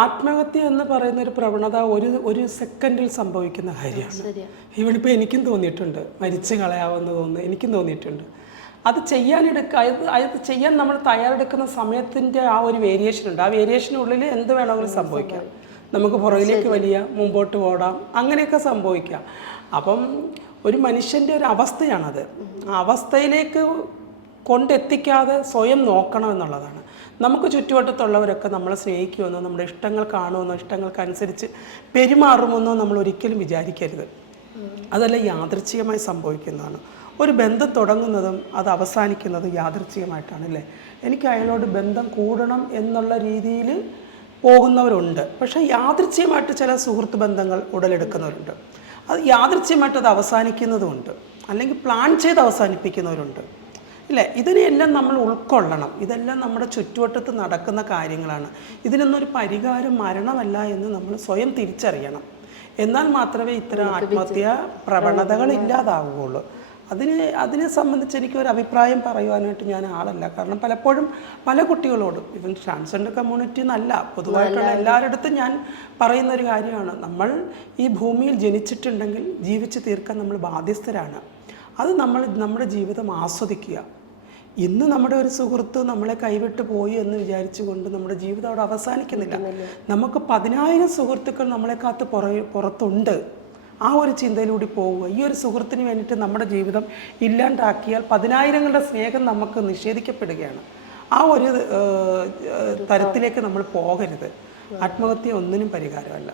ആത്മഹത്യ എന്ന് പറയുന്ന ഒരു പ്രവണത ഒരു സെക്കൻഡിൽ സംഭവിക്കുന്ന കാര്യമാണ്. ഇവനിപ്പോൾ എനിക്കും തോന്നിയിട്ടുണ്ട്, മരിച്ചു കളയാമെന്ന് തോന്നുന്നു, എനിക്കും തോന്നിയിട്ടുണ്ട്. അത് അത് ചെയ്യാൻ നമ്മൾ തയ്യാറെടുക്കുന്ന സമയത്തിൻ്റെ ആ ഒരു വേരിയേഷൻ ഉണ്ട്. ആ വേരിയേഷനുള്ളിൽ എന്ത് വേണമെങ്കിലും സംഭവിക്കാം. നമുക്ക് പുറകിലേക്ക് വലിയ മുമ്പോട്ട് ഓടാം, അങ്ങനെയൊക്കെ സംഭവിക്കാം. അപ്പം ഒരു മനുഷ്യൻ്റെ ഒരു അവസ്ഥയാണത്. ആ അവസ്ഥയിലേക്ക് കൊണ്ടെത്തിക്കാതെ സ്വയം നോക്കണം എന്നുള്ളതാണ്. നമുക്ക് ചുറ്റുവട്ടത്തുള്ളവരൊക്കെ നമ്മളെ സ്നേഹിക്കുമെന്നോ നമ്മുടെ ഇഷ്ടങ്ങൾ കാണുമെന്നോ ഇഷ്ടങ്ങൾക്കനുസരിച്ച് പെരുമാറുമെന്നോ നമ്മൾ ഒരിക്കലും വിചാരിക്കരുത്. അതെല്ലാം യാദൃച്ഛികമായി സംഭവിക്കുന്നതാണ്. ഒരു ബന്ധം തുടങ്ങുന്നതും അത് അവസാനിക്കുന്നതും യാദൃച്ഛികമായിട്ടാണ് അല്ലേ. എനിക്ക് അയാളോട് ബന്ധം കൂടണം എന്നുള്ള രീതിയിൽ പോകുന്നവരുണ്ട്. പക്ഷേ യാദൃച്ഛികമായിട്ട് ചില സുഹൃത്ത് ബന്ധങ്ങൾ ഉടലെടുക്കുന്നവരുണ്ട്. അത് യാദൃച്ഛികമായിട്ട് അത് അവസാനിക്കുന്നതുമുണ്ട്, അല്ലെങ്കിൽ പ്ലാൻ ചെയ്ത് അവസാനിപ്പിക്കുന്നവരുണ്ട് ഇല്ലേ. ഇതിനെയെല്ലാം നമ്മൾ ഉൾക്കൊള്ളണം. ഇതെല്ലാം നമ്മുടെ ചുറ്റുവട്ടത്ത് നടക്കുന്ന കാര്യങ്ങളാണ്. ഇതിനൊന്നൊരു പരിഹാരം മരണമല്ല എന്ന് നമ്മൾ സ്വയം തിരിച്ചറിയണം. എന്നാൽ മാത്രമേ ഇത്തരം ആത്മഹത്യ പ്രവണതകൾ ഇല്ലാതാവുകയുള്ളൂ. അതിനെ സംബന്ധിച്ച് എനിക്കൊരു അഭിപ്രായം പറയുവാനായിട്ട് ഞാൻ ആളല്ല. കാരണം പലപ്പോഴും പല കുട്ടികളോടും, ഇവൻ ട്രാൻസ്ജെൻഡർ കമ്മ്യൂണിറ്റി എന്നല്ല, പൊതുവായിട്ടുള്ള എല്ലാവരിടത്തും ഞാൻ പറയുന്നൊരു കാര്യമാണ്, നമ്മൾ ഈ ഭൂമിയിൽ ജനിച്ചിട്ടുണ്ടെങ്കിൽ ജീവിച്ച് തീർക്കാൻ നമ്മൾ ബാധ്യസ്ഥരാണ്. അത് നമ്മുടെ ജീവിതം ആസ്വദിക്കുക. ഇന്ന് നമ്മുടെ ഒരു സുഹൃത്ത് നമ്മളെ കൈവിട്ട് പോയി എന്ന് വിചാരിച്ചുകൊണ്ട് നമ്മുടെ ജീവിതം അവിടെ അവസാനിക്കുന്നില്ല. നമുക്ക് 10,000 സുഹൃത്തുക്കൾ നമ്മളെ കാത്ത് പുറത്തുണ്ട്. ആ ഒരു ചിന്തയിലൂടെ പോവുക. ഈ ഒരു സുഹൃത്തിന് വേണ്ടിയിട്ട് നമ്മുടെ ജീവിതം ഇല്ലാണ്ടാക്കിയാൽ 10,000ങ്ങളുടെ സ്നേഹം നമുക്ക് നിഷേധിക്കപ്പെടുകയാണ്. ആ ഒരു തരത്തിലേക്ക് നമ്മൾ പോകരുത്. ആത്മഹത്യ ഒന്നിനും പരിഹാരമല്ല.